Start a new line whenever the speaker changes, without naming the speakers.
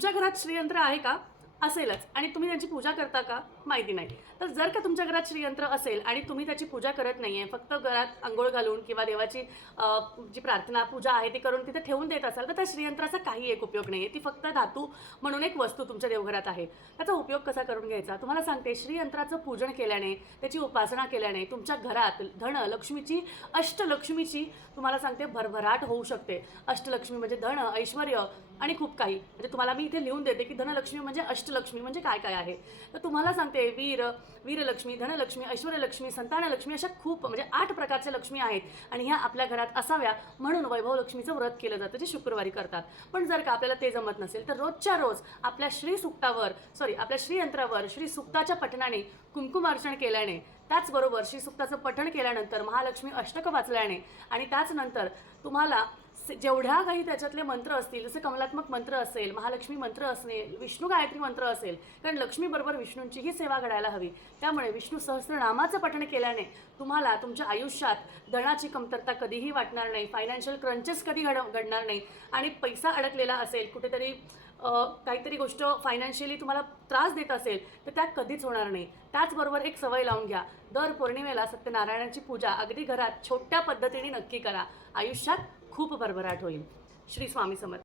तुमच्या घरात श्रीयंत्र आहे का? असेलच. आणि तुम्ही त्यांची पूजा करता का? माहिती नाही. तर जर का तुमच्या घरात श्रीयंत्र असेल आणि तुम्ही त्याची पूजा करत नाही आहे फक्त घरात आंघोळ घालून किंवा देवाची जी प्रार्थना पूजा आहे ती करून तिथे ठेवून देत असाल तर त्या श्रीयंत्राचा काही एक उपयोग नाही आहे ती फक्त धातू म्हणून एक वस्तू तुमच्या देवघरात आहे. त्याचा उपयोग कसा करून घ्यायचा? तुम्हाला सांगते श्रीयंत्राचं पूजन केल्याने त्याची उपासना केल्याने तुमच्या घरात धन लक्ष्मीची अष्टलक्ष्मीची तुम्हाला सांगते भरभराट होऊ शकते. अष्टलक्ष्मी म्हणजे धन ऐश्वर आणि खूप काही. म्हणजे तुम्हाला मी इथे लिहून देते की धनलक्ष्मी म्हणजे अष्टलक्ष्मी म्हणजे काय काय आहे. तर तुम्हाला सांगते वीर वीरलक्ष्मी धनलक्ष्मी ऐश्वर्यलक्ष्मी संतानलक्ष्मी अशा खूप म्हणजे आठ प्रकारच्या लक्ष्मी आहेत. आणि ह्या आपल्या घरात असाव्या म्हणून वैभव लक्ष्मीचं व्रत केलं जातं जे शुक्रवारी करतात. पण जर का आपल्याला ते जमत नसेल तर रोजच्या रोज आपल्या श्री सुक्तावर सॉरी आपल्या श्रीयंत्रावर श्री सुक्ताच्या पठणाने कुंकुमार्चन केल्याने त्याचबरोबर श्री सुक्ताचं पठण केल्यानंतर महालक्ष्मी अष्टक वाचल्याने आणि त्याचनंतर तुम्हाला जेवढ्या काही त्याच्यातले मंत्र असतील जसे कमलात्मक मंत्र असेल महालक्ष्मी मंत्र असेल विष्णू गायत्री मंत्र असेल कारण लक्ष्मीबरोबर विष्णूंचीही सेवा घडायला हवी. त्यामुळे विष्णू सहस्रनामाचं पठण केल्याने तुम्हाला तुमच्या आयुष्यात धनाची कमतरता कधीही वाटणार नाही फायनान्शियल क्रंचेस कधी घड घडणार नाही. आणि पैसा अडकलेला असेल कुठेतरी काहीतरी गोष्ट फायनान्शियली तुम्हाला त्रास देत असेल तर त्या कधीच होणार नाही. त्याचबरोबर एक सवय लावून घ्या. दर पौर्णिमेला सत्यनारायणाची पूजा अगदी घरात छोट्या पद्धतीने नक्की करा. आयुष्यात खूप भरभराट होईल. श्री स्वामी समर्थ.